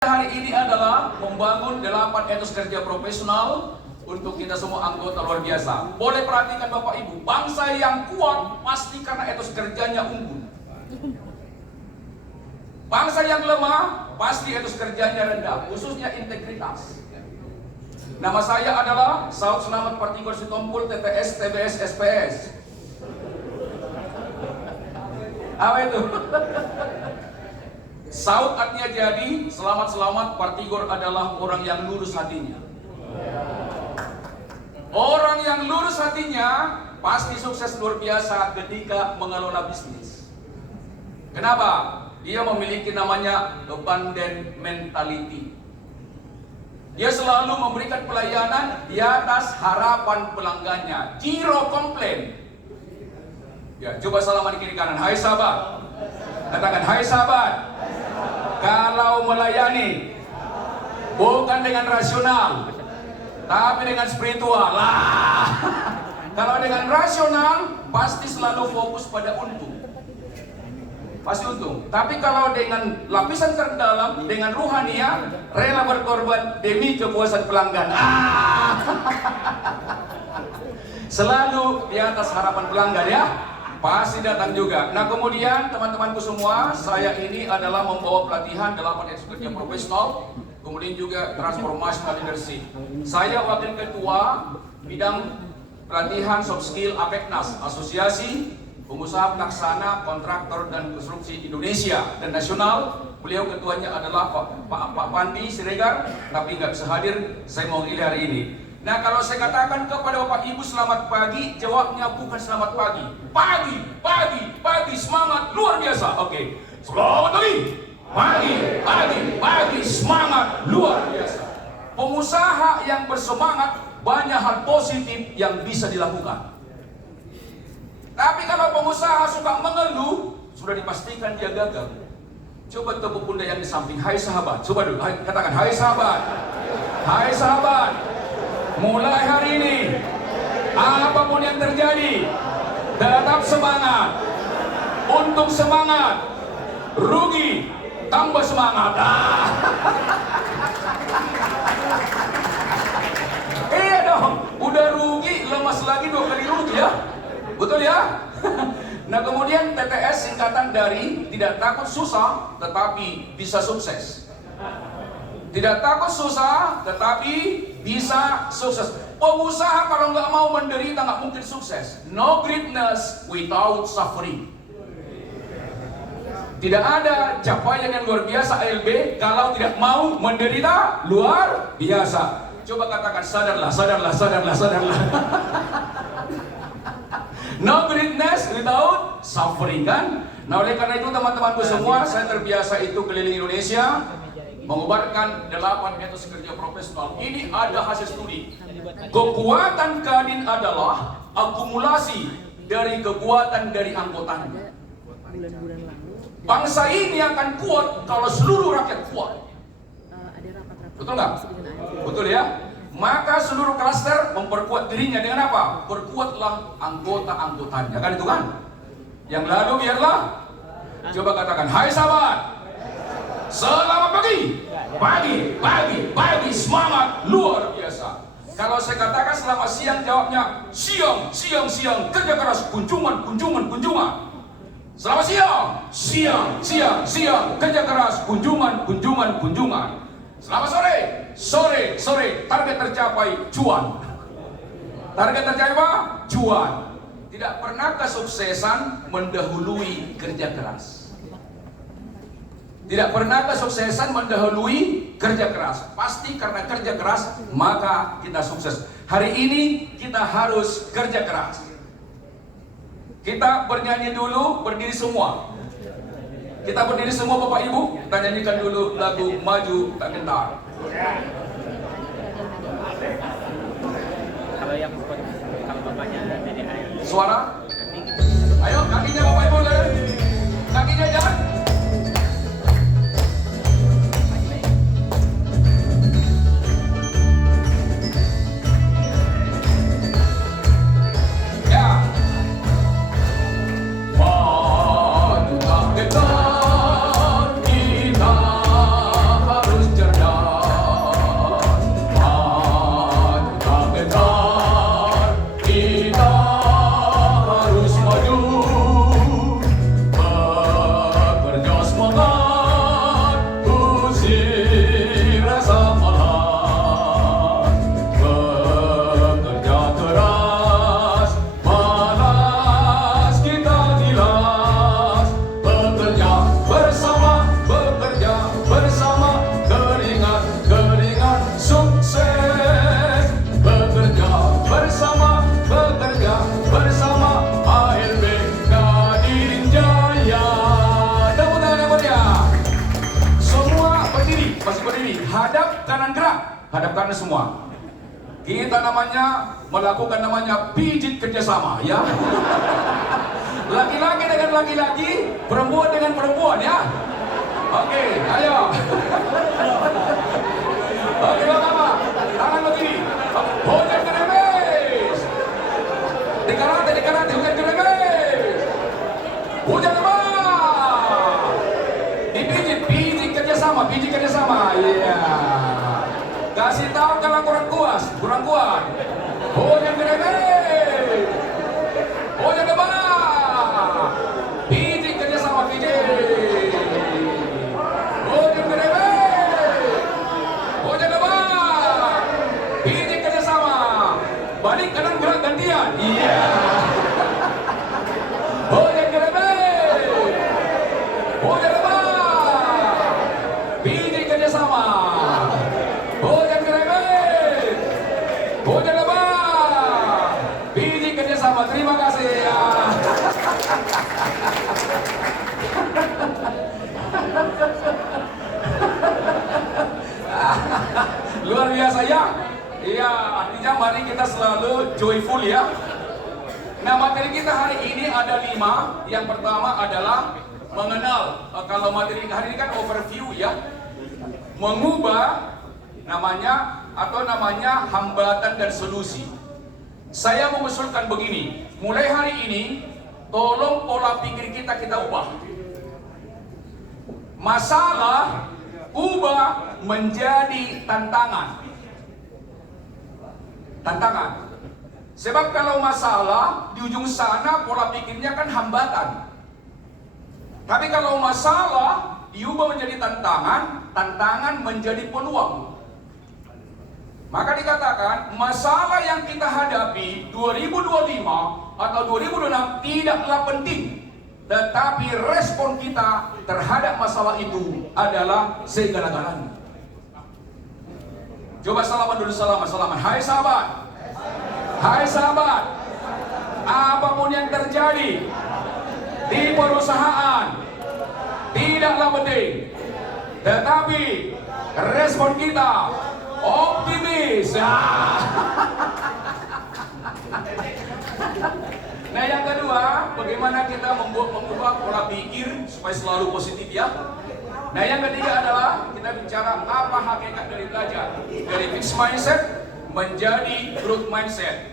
Hari ini adalah membangun 8 etos kerja profesional untuk kita semua anggota luar biasa. Boleh perhatikan Bapak Ibu, bangsa yang kuat pasti karena etos kerjanya unggul. Bangsa yang lemah pasti etos kerjanya rendah, khususnya integritas. Nama saya adalah Saud Selamat Partigor Sitompul, TTS, TBS, SPS. Apa itu? Saud artinya jadi, selamat-selamat, Partigor adalah orang yang lurus hatinya. Orang yang lurus hatinya pasti sukses luar biasa ketika mengelola bisnis. Kenapa? Dia memiliki namanya abundant mentality. Dia selalu memberikan pelayanan di atas harapan pelanggannya. Zero complaint. Ya, coba salaman di kiri kanan. Hai sahabat. Katakan, hai sahabat. Kalau melayani bukan dengan rasional, tapi dengan spiritual. Kalau dengan rasional pasti selalu fokus pada untung. Pasti untung. Tapi kalau dengan lapisan terdalam, dengan ruhania, rela berkorban demi kepuasan pelanggan. Selalu di atas harapan pelanggan ya. Pasti datang juga. Nah kemudian teman-temanku semua, saya ini adalah membawa pelatihan 8 etos kerja profesional, kemudian juga transformational leadership. Saya wakil ketua bidang pelatihan soft skill APEKNAS, Asosiasi Pengusaha Pelaksana Kontraktor dan Konstruksi Indonesia dan Nasional. Beliau ketuanya adalah Pak Pandi Siregar, tapi nggak bisa hadir, saya mau pilih hari ini. Nah kalau saya katakan kepada Bapak Ibu selamat pagi, jawabnya bukan selamat pagi. Pagi, semangat luar biasa. Oke. Selamat pagi, semangat luar biasa. Pengusaha yang bersemangat, banyak hal positif yang bisa dilakukan. Tapi kalau pengusaha suka mengeluh, sudah dipastikan dia gagal. Coba tepuk pundak yang di samping. Hai sahabat, coba dulu, katakan hai sahabat. Hai sahabat. Mulai hari ini, apapun yang terjadi, tetap semangat. Untuk semangat, rugi, tambah semangat. Iya dong, udah rugi, lemas lagi 2 kali rugi ya. Betul ya? Nah kemudian TTS singkatan dari tidak takut susah, tetapi bisa sukses. Tidak takut susah, tetapi bisa sukses. Pengusaha kalau nggak mau menderita nggak mungkin sukses. No greatness without suffering. Tidak ada capaian yang luar biasa ALB kalau tidak mau menderita luar biasa. Coba katakan sadarlah. No greatness without suffering kan? Nah oleh karena itu teman-temanku semua, saya terbiasa itu keliling Indonesia mengubarkan 8 etos kerja profesional. Ini ada hasil studi. Kekuatan Kadin adalah akumulasi dari kekuatan dari anggotanya. Bangsa ini akan kuat kalau seluruh rakyat kuat. Betul nggak? Betul ya? Maka seluruh klaster memperkuat dirinya dengan apa? Perkuatlah anggota-anggotanya. Kan itu kan? Yang lalu biarlah. Coba katakan, hai sahabat. Selamat pagi, semangat luar biasa. Kalau saya katakan selamat siang, jawabnya siang, kerja keras, kunjungan. Selamat siang, kerja keras, kunjungan. Selamat sore, target tercapai, cuan. Target tercapai apa? Cuan. Tidak pernah kesuksesan mendahului kerja keras. Tidak pernah kesuksesan mendahului kerja keras. Pasti karena kerja keras maka kita sukses. Hari ini kita harus kerja keras. Kita bernyanyi dulu, berdiri semua. Kita berdiri semua Bapak Ibu. Kita nyanyikan dulu lagu Maju Tak Gentar. Kalau bapaknya jadi air. Suara. Ayo kakinya Bapak Ibu. Kakinya jangan. Kita harus hadap kanan gerak, hadap kanan semua. Kita namanya melakukan namanya pijit kerjasama, ya. Laki-laki dengan laki-laki, perempuan dengan perempuan, ya. Oke, ayo. Oke, Bapak, tangan begini. Hujan gerimis. Di karate, hujan gerimis. Hujan lebat. Pijit kerjasama, iya. Kasih tahu kalau kurang kuat. Hujan gerimis. Hujan lebat. Pijit kerjasama, pijit. Hujan gerimis. Hujan lebat. Pijit kerjasama. Balik kanan gerak gantian. Iya. Hujan gerimis. Hujan lebat. Pijit kerjasama. Hujan gerimis. Hujan lebat. Pijit kerjasama. Terima kasih ya. Luar biasa ya. Iya, artinya mari kita selalu joyful ya. Nah, materi kita hari ini ada 5. Yang pertama adalah mengenal. Kalau materi hari ini kan overview ya. Mengubah namanya hambatan dan solusi. Saya mengusulkan begini, mulai hari ini tolong pola pikir kita ubah. Masalah ubah menjadi tantangan. Sebab kalau masalah di ujung sana pola pikirnya kan hambatan. Tapi kalau masalah diubah menjadi tantangan menjadi peluang. Maka dikatakan masalah yang kita hadapi 2025 atau 2026 tidaklah penting, tetapi respon kita terhadap masalah itu adalah segala-galanya. Coba salaman dulu, salaman. Hai sahabat, apapun yang terjadi di perusahaan tidaklah penting, tetapi respon kita optimis. Nah, yang kedua, bagaimana kita mengubah pola pikir supaya selalu positif ya. Nah, yang ketiga adalah kita bicara apa hakikat dari belajar, dari fixed mindset menjadi growth mindset.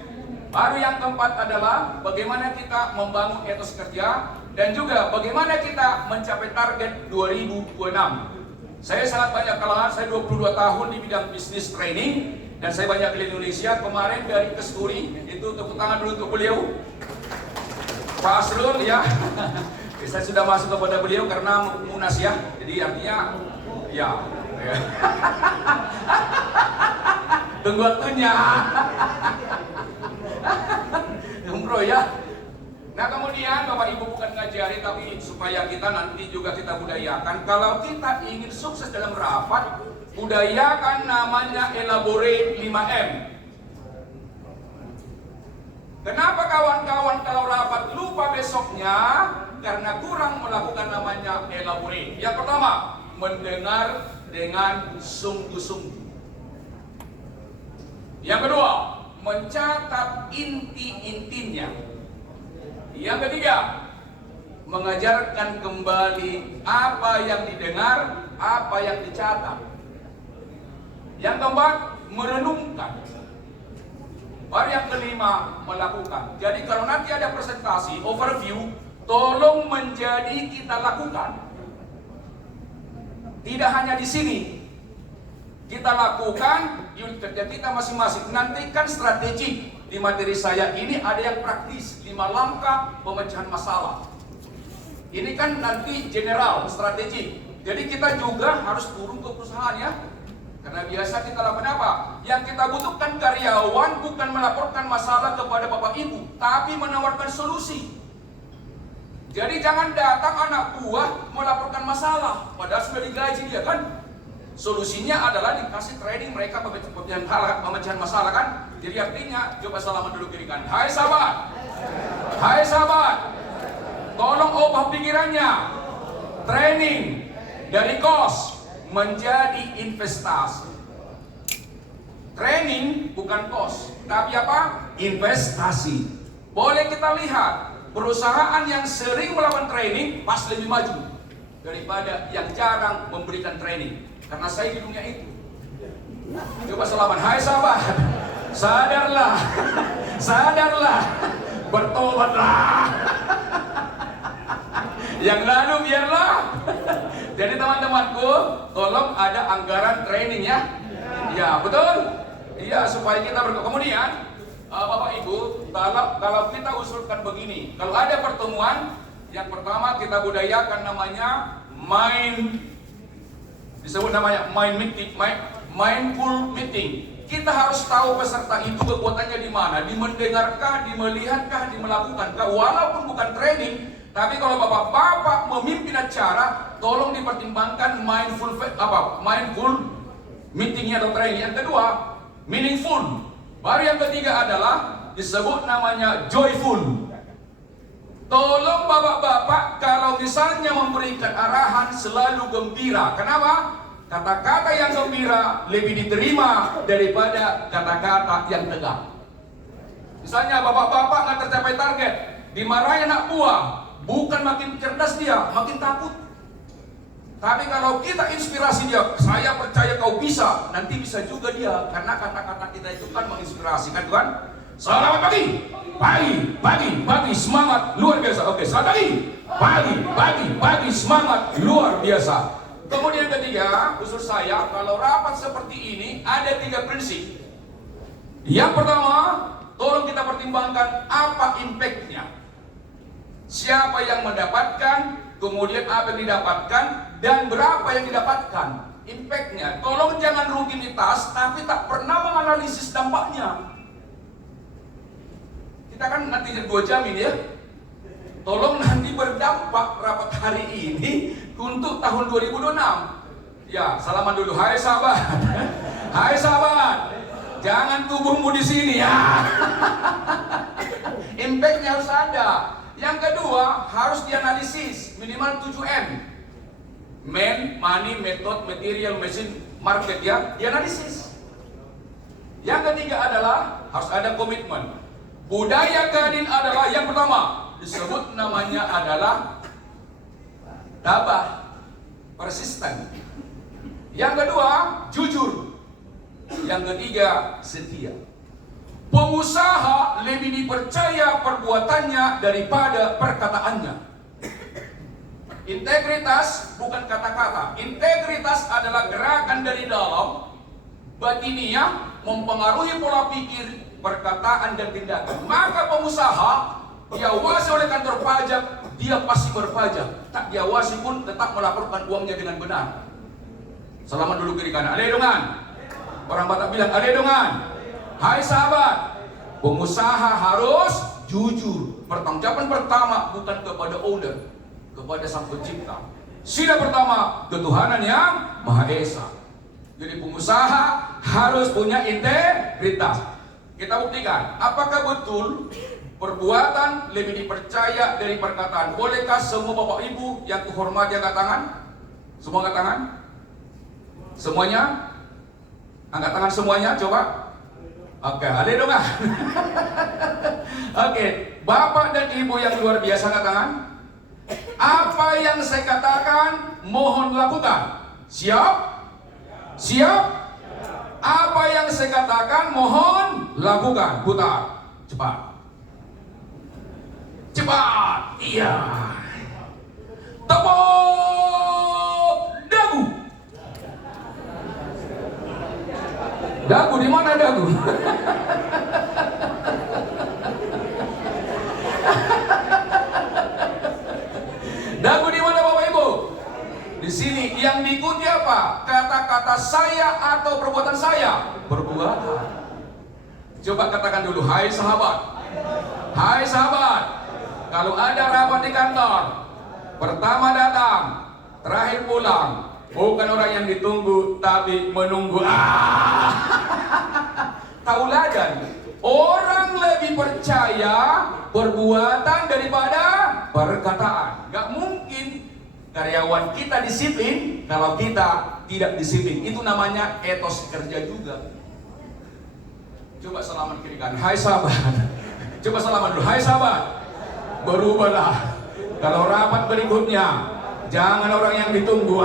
Baru yang keempat adalah bagaimana kita membangun etos kerja dan juga bagaimana kita mencapai target 2026. Saya sangat banyak kalangan, saya 22 tahun di bidang bisnis training dan saya banyak keliling Indonesia. Kemarin dari Kesturi, itu tepuk tangan dulu untuk beliau, Pak Asrul ya. Saya sudah masuk kepada beliau karena munas ya, jadi artinya ya. Tunggu waktunya. Umroh ya. Nah, kemudian Bapak Ibu bukan ngajari, tapi supaya kita nanti juga kita budayakan. Kalau kita ingin sukses dalam rapat, budayakan namanya elaborate 5M. Kenapa kawan-kawan kalau rapat lupa besoknya? Karena kurang melakukan namanya elaborate. Yang pertama, mendengar dengan sungguh-sungguh. Yang kedua, mencatat inti-intinya. Yang ketiga, mengajarkan kembali apa yang didengar, apa yang dicatat. Yang keempat, merenungkan. Baru yang kelima, melakukan. Jadi kalau nanti ada presentasi, overview, tolong menjadi kita lakukan. Tidak hanya di sini. Kita lakukan unit kerja kita masing-masing. Nantikan strategi. Di materi saya ini ada yang praktis, 5 langkah pemecahan masalah. Ini kan nanti general, strategi. Jadi kita juga harus turun ke perusahaan ya. Karena biasa kita lakukan apa? Yang kita butuhkan karyawan bukan melaporkan masalah kepada Bapak Ibu, tapi menawarkan solusi. Jadi jangan datang anak buah melaporkan masalah, padahal sudah digaji dia kan. Solusinya adalah dikasih training mereka pemecahan masalah kan. Jadi artinya, coba salaman dulu kiri kan. Hai sahabat, tolong ubah pikirannya. Training dari kos menjadi investasi. Training bukan kos, tapi apa? Investasi. Boleh kita lihat, perusahaan yang sering melakukan training pasti lebih maju daripada yang jarang memberikan training. Karena saya di dunia itu. Coba salaman, hai sahabat, sadarlah, sadarlah, bertobatlah. Yang lalu biarlah. Jadi teman-temanku, tolong ada anggaran training ya. Ya betul. Iya supaya kita kemudian Bapak Ibu, kalau kita usulkan begini, kalau ada pertemuan, yang pertama kita budayakan namanya disebut namanya mindful meeting. Kita harus tahu peserta itu kekuatannya di mana, di mendengarkah, di melihatkah, di melakukankah, walaupun bukan training. Tapi kalau bapak-bapak memimpin acara, tolong dipertimbangkan mindful meetingnya atau training. Yang kedua, meaningful. Baru yang ketiga adalah disebut namanya joyful. Tolong bapak-bapak kalau misalnya memberikan arahan selalu gembira. Kenapa? Kata-kata yang gembira lebih diterima daripada kata-kata yang tegang. Misalnya bapak-bapak nggak tercapai target, dimarahin anak buah, bukan makin cerdas dia, makin takut. Tapi kalau kita inspirasi dia, saya percaya kau bisa, nanti bisa juga dia. Karena kata-kata kita itu kan menginspirasi, kan Tuhan? Selamat pagi, semangat luar biasa. Oke, selamat pagi, semangat luar biasa. Kemudian ketiga, usul saya, kalau rapat seperti ini ada 3 prinsip. Yang pertama, tolong kita pertimbangkan apa impact-nya. Siapa yang mendapatkan, kemudian apa yang didapatkan, dan berapa yang didapatkan. Impact-nya, tolong jangan rutinitas, tapi tak pernah menganalisis dampaknya. Kita kan nanti 2 jam ini ya. Tolong nanti berdampak rapat hari ini untuk tahun 2026. Ya, salaman dulu. Hai sahabat. Hai sahabat. Jangan tubuhmu di sini ya. Impact-nya harus ada. Yang kedua, harus dianalisis minimal 7M. Man, money, method, material, machine, market ya. Dianalisis. Yang ketiga adalah harus ada komitmen. Budaya Kadin adalah yang pertama, disebut namanya adalah tabah, persisten. Yang kedua, jujur. Yang ketiga, setia. Pengusaha lebih dipercaya perbuatannya daripada perkataannya. Integritas bukan kata-kata. Integritas adalah gerakan dari dalam, batiniah, mempengaruhi pola pikir, perkataan dan tindakan. Maka pengusaha diawasi oleh kantor pajak, dia pasti berpajak. Tak diawasi pun tetap melaporkan uangnya dengan benar. Salaman dulu kiri kanan. Aledongan. Orang Batak bilang aledongan. Hai sahabat, pengusaha harus jujur. Pertanggungjawaban pertama bukan kepada owner, kepada Sang Pencipta. Sila pertama, ketuhanan yang Maha Esa. Jadi pengusaha harus punya integritas. Kita buktikan, apakah betul perbuatan lebih dipercaya dari perkataan? Bolehkah semua Bapak Ibu yang kuhormati angkat tangan? Semua angkat tangan? Semuanya? Angkat tangan semuanya, coba. Oke, aledongan. Oke, Bapak dan Ibu yang luar biasa angkat tangan. Apa yang saya katakan, mohon lakukan. Siap? Siap? Apa yang saya katakan mohon lakukan. Putar. Cepat. Cepat. Iya. Tepuk dagu. Dagu di mana dagu? Dagu di mana Bapak Ibu? Di sini. Yang diikuti apa? Kata-kata saya atau perbuatan saya? Perbuatan. Coba katakan dulu, hai sahabat. Hai sahabat. Kalau ada rapat di kantor, pertama datang, terakhir pulang. Bukan orang yang ditunggu, tapi menunggu. Tauladan. Orang lebih percaya perbuatan daripada perkataan. Gak mungkin karyawan kita disiplin kalau kita tidak disiplin. Itu namanya etos kerja juga. Coba salaman kiri kanan. Hai sahabat. Coba salaman dulu. Hai sahabat. Berubahlah. Kalau rapat berikutnya, jangan orang yang ditunggu.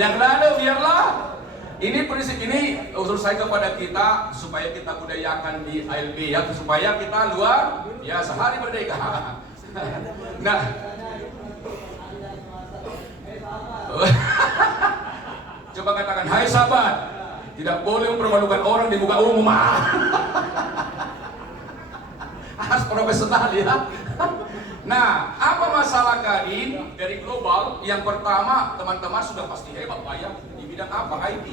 Yang lalu biarlah. Ini prinsip ini usul saya kepada kita supaya kita budayakan di ALB ya, supaya kita luar biasa hari merdeka. Nah, coba katakan, hai sahabat, tidak boleh mempermalukan orang di muka umum. Harus profesional ya. Nah, apa masalah Kadin dari global? Yang pertama, teman-teman sudah pasti hebat Pak ya. Di bidang apa? IT.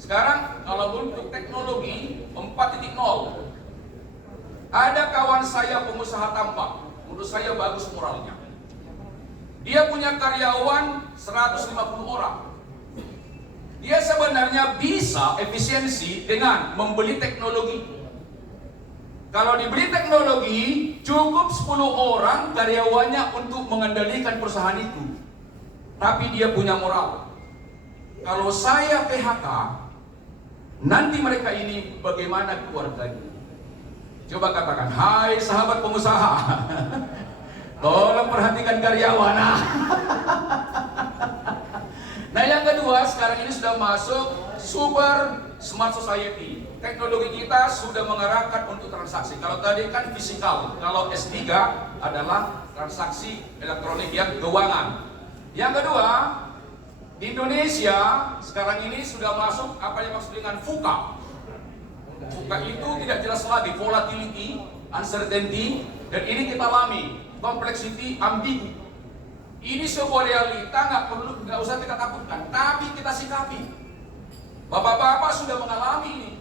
Sekarang kalau untuk teknologi 4.0, ada kawan saya pengusaha tambang, menurut saya bagus moralnya. Dia punya karyawan 150 orang. Dia sebenarnya bisa efisiensi dengan membeli teknologi. Kalau dibeli teknologi, cukup 10 orang karyawannya untuk mengendalikan perusahaan itu. Tapi dia punya moral. Kalau saya PHK, nanti mereka ini bagaimana keluarganya? Coba katakan, hai sahabat pengusaha, tolong perhatikan karyawan. Nah yang kedua, sekarang ini sudah masuk super smart society. Teknologi kita sudah mengarahkan untuk transaksi. Kalau tadi kan fisikal, kalau S3 adalah transaksi elektronik yang keuangan. Yang kedua, di Indonesia sekarang ini sudah masuk apa yang maksud dengan VUCA. VUCA itu tidak jelas lagi, volatility, uncertainty, dan ini kita alami, complexity, ambigu. Ini sebuah realita, nggak usah kita takutkan, tapi kita sikapi. Bapak-bapak sudah mengalami ini,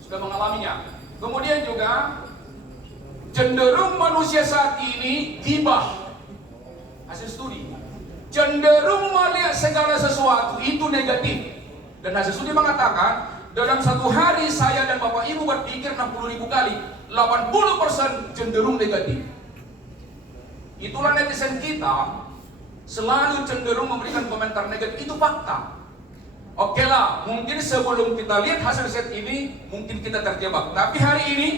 sudah mengalaminya. Kemudian juga cenderung manusia saat ini gibah, hasil studi. Cenderung melihat segala sesuatu itu negatif. Dan hasil studi mengatakan, dalam satu hari saya dan Bapak Ibu berpikir 60.000 kali, 80% cenderung negatif. Itulah netizen kita selalu cenderung memberikan komentar negatif. Itu fakta. Oke lah, mungkin sebelum kita lihat hasil riset ini, mungkin kita terjebak. Tapi hari ini,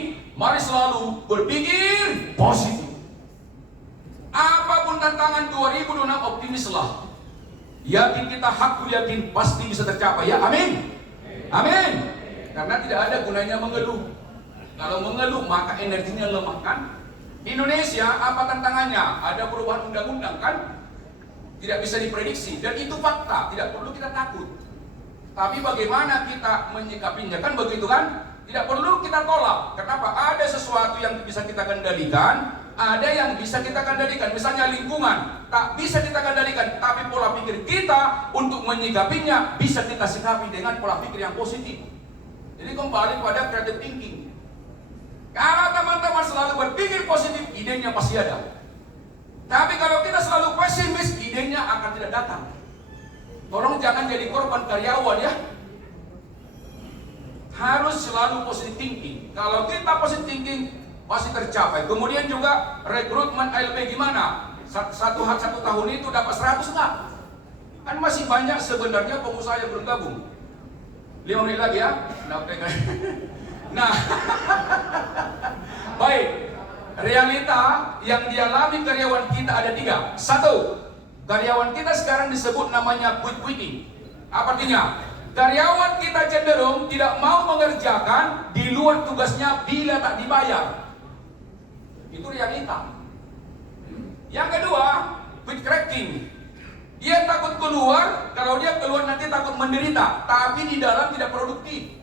mari selalu berpikir positif. Apapun tantangan 2026, optimislah. Yakin kita hakul yakin pasti bisa tercapai ya, amin. Amin. Karena tidak ada gunanya mengeluh. Kalau mengeluh maka energinya lemah kan. Di Indonesia apa tantangannya? Ada perubahan undang-undang kan? Tidak bisa diprediksi dan itu fakta, tidak perlu kita takut. Tapi bagaimana kita menyikapinya kan begitu kan? Tidak perlu kita tolak. Kenapa? Ada sesuatu yang bisa kita kendalikan, ada yang bisa kita kendalikan. Misalnya lingkungan, tak bisa kita kendalikan, tapi pola pikir kita untuk menyikapinya bisa kita sikapi dengan pola pikir yang positif. Jadi kembali pada creative thinking. Kalau teman-teman selalu berpikir positif, idenya pasti ada. Tapi kalau kita selalu pesimis, idenya akan tidak datang. Tolong jangan jadi korban karyawan ya. Harus selalu positive thinking. Kalau kita positive thinking pasti tercapai. Kemudian juga rekrutmen ALB gimana? Satu tahun itu dapat 100 enggak? Kan masih banyak sebenarnya pengusaha yang belum gabung. 5 menit lagi ya. Nah, baik. Realita yang dialami karyawan kita ada 3. 1. Karyawan kita sekarang disebut namanya quit quitting. Apa artinya? Karyawan kita cenderung tidak mau mengerjakan di luar tugasnya bila tak dibayar. Itu realita. Yang kedua, quit cracking. Dia takut keluar, kalau dia keluar nanti takut menderita, tapi di dalam tidak produktif.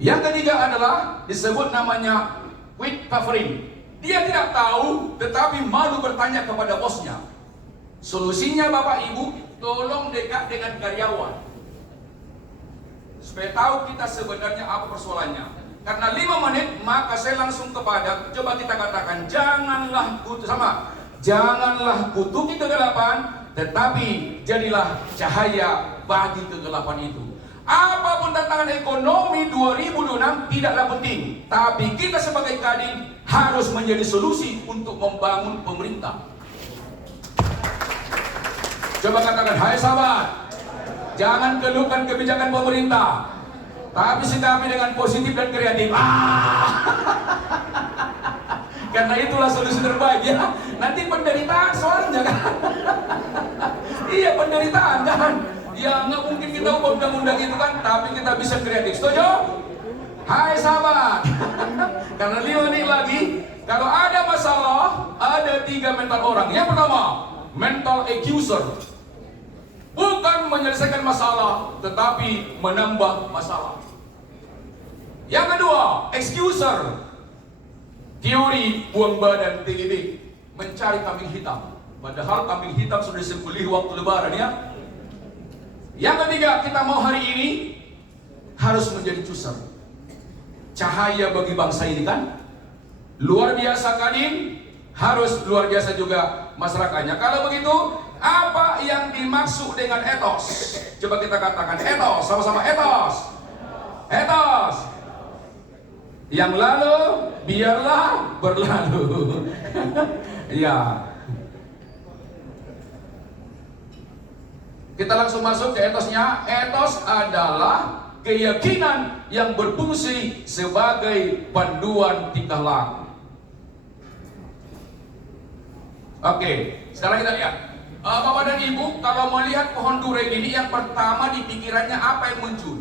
Yang ketiga adalah disebut namanya quit covering. Dia tidak tahu, tetapi malu bertanya kepada bosnya. Solusinya Bapak Ibu, tolong dekat dengan karyawan. Supaya tahu kita sebenarnya apa persoalannya. Karena 5 menit, maka saya langsung kepada, coba kita katakan, janganlah kutuki kegelapan, tetapi jadilah cahaya bagi kegelapan itu. Apapun tantangan ekonomi 2026 tidaklah penting, tapi kita sebagai Kadin harus menjadi solusi untuk membangun pemerintah. Coba katakan, hai sahabat, jangan keluhkan kebijakan pemerintah, tapi sikapi dengan positif dan kreatif. Karena itulah solusi terbaik ya. Nanti penderitaan soalnya kan. Iya, penderitaan kan. Ya nggak mungkin kita ubah undang-undang itu kan, tapi kita bisa kreatif. Setuju? Hai sahabat. Karena Leo ini lagi, kalau ada masalah, ada 3 mental orang. Yang pertama, mental accuser. Bukan menyelesaikan masalah, tetapi menambah masalah. Yang kedua, excuser. Teori buang badan TGB, mencari kambing hitam. Padahal kambing hitam sudah disembelih waktu lebaran ya. Yang ketiga, kita mau hari ini harus menjadi chooser. Cahaya bagi bangsa ini kan. Luar biasa Kadin, harus luar biasa juga masyarakatnya. Kalau begitu, apa yang dimaksud dengan etos? Coba kita katakan etos, sama-sama etos. Etos. Yang lalu biarlah berlalu. Ya. Kita langsung masuk ke etosnya. Etos adalah keyakinan yang berfungsi sebagai panduan tingkah laku. Oke, sekarang kita lihat. Bapak dan Ibu, kalau melihat pohon durian ini, yang pertama di pikirannya apa yang muncul?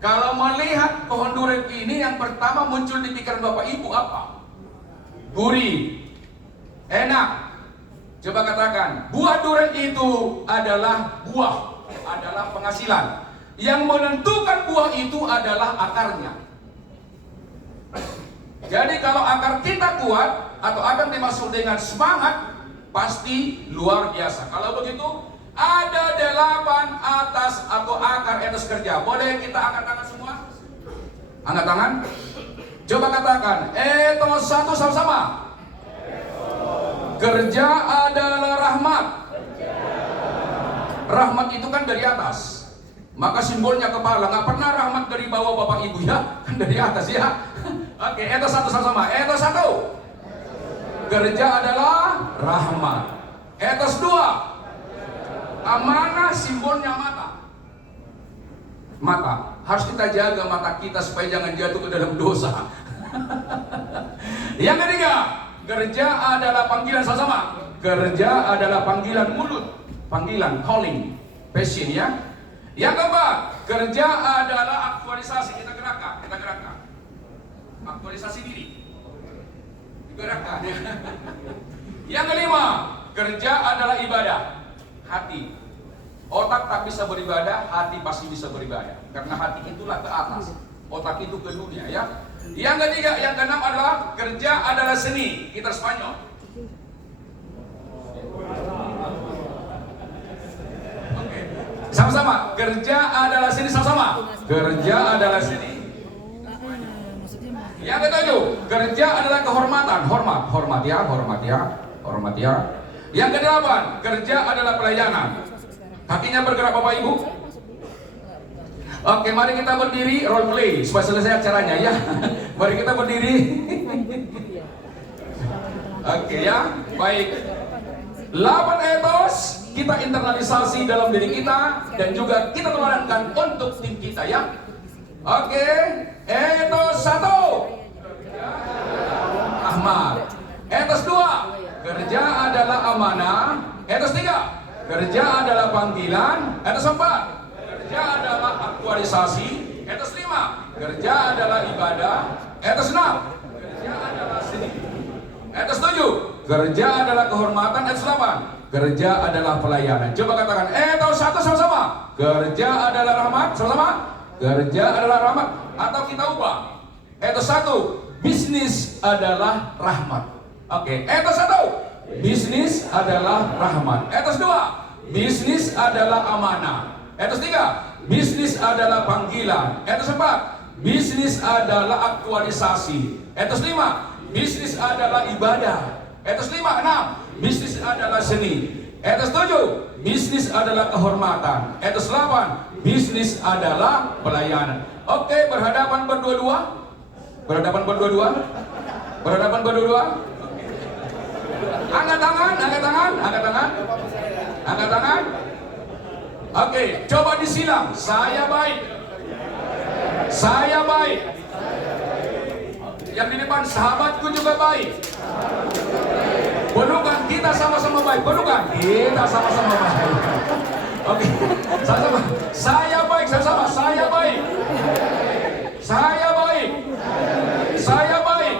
Kalau melihat pohon durian ini, yang pertama muncul di pikiran Bapak Ibu apa? Gurih, enak. Coba katakan, buah durian itu adalah buah, adalah penghasilan. Yang menentukan buah itu adalah akarnya. Jadi kalau akar kita kuat, atau apa yang dimaksud dengan semangat, pasti luar biasa. Kalau begitu, ada 8 atas atau akar etos kerja. Boleh kita angkat tangan semua? Angkat tangan. Coba katakan, etos 1 sama-sama. Kerja adalah rahmat. Rahmat itu kan dari atas. Maka simbolnya kepala. Nggak pernah rahmat dari bawah Bapak Ibu ya. Kan dari atas ya. Oke, etos 1 sama-sama. Etos 1. Kerja adalah rahmat. Etos 2. Amanah, simbolnya mata. Mata. Harus kita jaga mata kita supaya jangan jatuh ke dalam dosa. Yang ketiga, kerja adalah panggilan sama-sama. Kerja adalah panggilan mulut, panggilan, calling, passion ya. Yang keempat, kerja adalah aktualisasi. Kita gerakkan. Aktualisasi diri. Digerakkan. Yang kelima, kerja adalah ibadah. Hati. Otak tak bisa beribadah, hati pasti bisa beribadah. Karena hati itulah ke atas, otak itu ke dunia ya. Yang ketiga, yang keenam adalah kerja adalah seni. Kita Spanyol. Oke. Sama-sama, kerja adalah seni sama-sama. Kerja adalah seni. Yang ketujuh, kerja adalah kehormatan. Hormat ya. Yang kedelapan, kerja adalah pelayanan. Kakinya bergerak Bapak Ibu. Oke, mari kita berdiri, role play supaya selesai acaranya ya. Mari kita berdiri. Oke ya, baik. 8 etos kita internalisasi dalam diri kita dan juga kita telankan untuk tim kita ya. Oke, etos 1. Ahmad. Etos 2. Kerja adalah amanah. Etos 3. Kerja adalah panggilan. Etos 4. Kerja adalah aktualisasi. Etos 5. Kerja adalah ibadah. Etos 6. Kerja adalah seni. Etos 7. Kerja adalah kehormatan. Etos 8. Kerja adalah pelayanan. Coba katakan, etos 1 sama-sama. Kerja adalah rahmat. Sama-sama. Kerja adalah rahmat. Atau kita ubah. Etos 1. Bisnis adalah rahmat. Oke, etos 1. Bisnis adalah rahmat. Etos 2. Bisnis adalah amanah. Etos 3. Bisnis adalah panggilan. Etos 4. Bisnis adalah aktualisasi. Etos 5. Bisnis adalah ibadah. Etos 5, 6. Bisnis adalah seni. Etos 7, bisnis adalah kehormatan. Etos 8, bisnis adalah pelayanan. Oke, berhadapan berdua-dua. Berhadapan berdua-dua. Berhadapan berdua-dua. Angkat tangan, angkat tangan, angkat tangan. Angkat tangan. Oke, coba disilang. Saya baik. Saya baik. Yang di depan, sahabatku juga baik. Pelukan, kita sama-sama baik. Pelukan, kita sama-sama baik. Oke, sama-sama. Saya baik, sama-sama. Saya baik. Saya baik. Saya baik.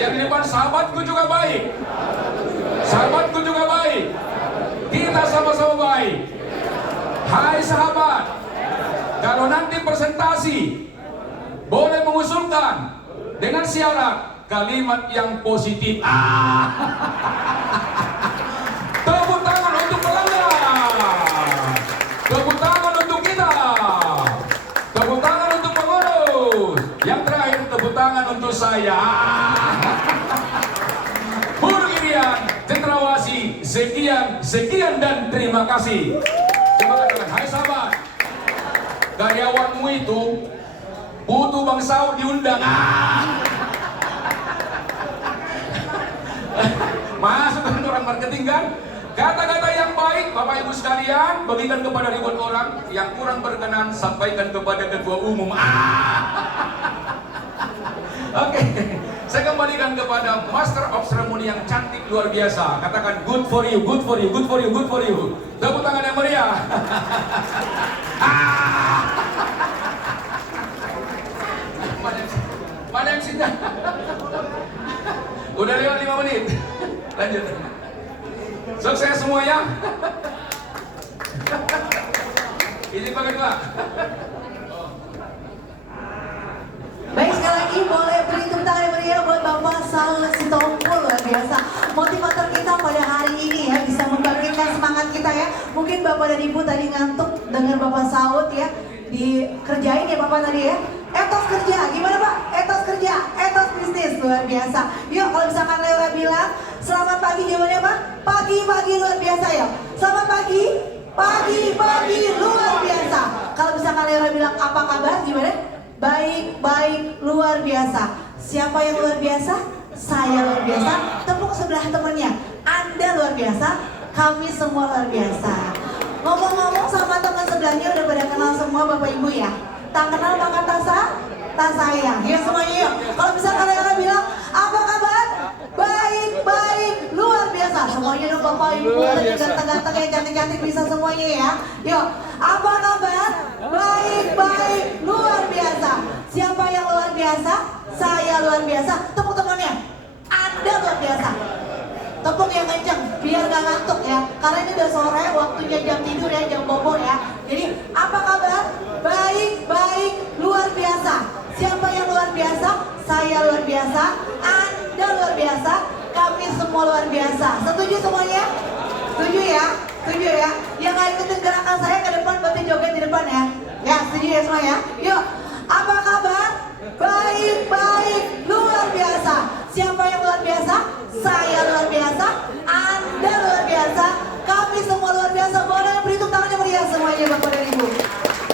Yang di depan, sahabatku juga baik. Sahabatku juga baik. Kita sama-sama baik. Hai sahabat, kalau nanti presentasi boleh mengusulkan dengan syarat kalimat yang positif. Tepuk tangan untuk pelanggan. Tepuk tangan untuk kita. Tepuk tangan untuk pengurus. Yang terakhir tepuk tangan untuk saya. Burgirian, Cendrawasih, sekian dan terima kasih. Coba katakan, hai sahabat, karyawanmu itu butuh Bang Saud diundang. Masuk ke orang marketing kan? Kata-kata yang baik, Bapak Ibu sekalian, bagikan kepada ribuan orang. Yang kurang berkenan, sampaikan kepada ketua umum. Oke, saya kembalikan kepada Master of Ceremony yang cantik luar biasa. Katakan good for you, good for you, good for you, good for you. Tepuk tangan yang meriah. Mana yang sini? Udah lewat 5 menit. Lanjut. Sukses semuanya. Ini pakai dua. Baik, sekali lagi boleh beri tepuk tangan yang meriah buat Bapak Saud Sitompul, luar biasa. Motivator kita pada hari ini ya, bisa membangkitkan semangat kita ya. Mungkin Bapak dan Ibu tadi ngantuk dengan Bapak Saud ya, dikerjain ya Bapak tadi ya. Etos kerja, gimana Pak? Etos kerja, etos bisnis, luar biasa. Yuk kalau misalkan Leora bilang, selamat pagi jawabannya apa? Pagi-pagi luar biasa ya. Selamat pagi, pagi-pagi luar biasa. Kalau misalkan Leora bilang apa kabar, gimana? Baik-baik luar biasa. Siapa yang luar biasa? Saya luar biasa. Tepuk sebelah temannya. Anda luar biasa, kami semua luar biasa. Ngomong-ngomong sama teman sebelahnya udah pada kenal semua Bapak Ibu ya. Tak kenal maka tak sayang. Ya semuanya yuk. Kalau misalkan Leora bilang apa kabar? Baik-baik luar biasa. Semuanya dong Bapak Ibu, ganteng-ganteng yang cantik-cantik bisa semuanya ya. Yuk, apa kabar? Baik-baik luar biasa. Siapa yang luar biasa? Saya luar biasa. Tepuk tangannya. Anda luar biasa. Tepuk yang kenceng biar gak ngantuk ya. Karena ini udah sore, waktunya jam tidur ya, jam bobo ya. Jadi apa kabar? Baik-baik luar biasa. Siapa yang luar biasa? Saya luar biasa. Anda luar biasa. Kami semua luar biasa. Setuju semuanya? Setuju ya? Setuju ya? Yang gak ikutin gerakan saya ke depan berarti joget di depan ya. Ya setuju ya semua ya? Yuk, apa kabar? Baik-baik luar biasa. Siapa yang luar biasa? Saya luar biasa. Anda luar biasa. Kami semua luar biasa. Boleh beri tepuk tangan yang meriah semuanya Bapak dan Ibu.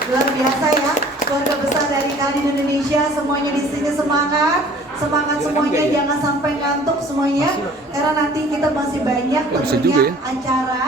Luar biasa ya. Keluarga besar dari Kadin Indonesia semuanya di sini semangat. Semangat semuanya, jangan sampai ngantuk semuanya. Karena nanti kita masih banyak tentunya acara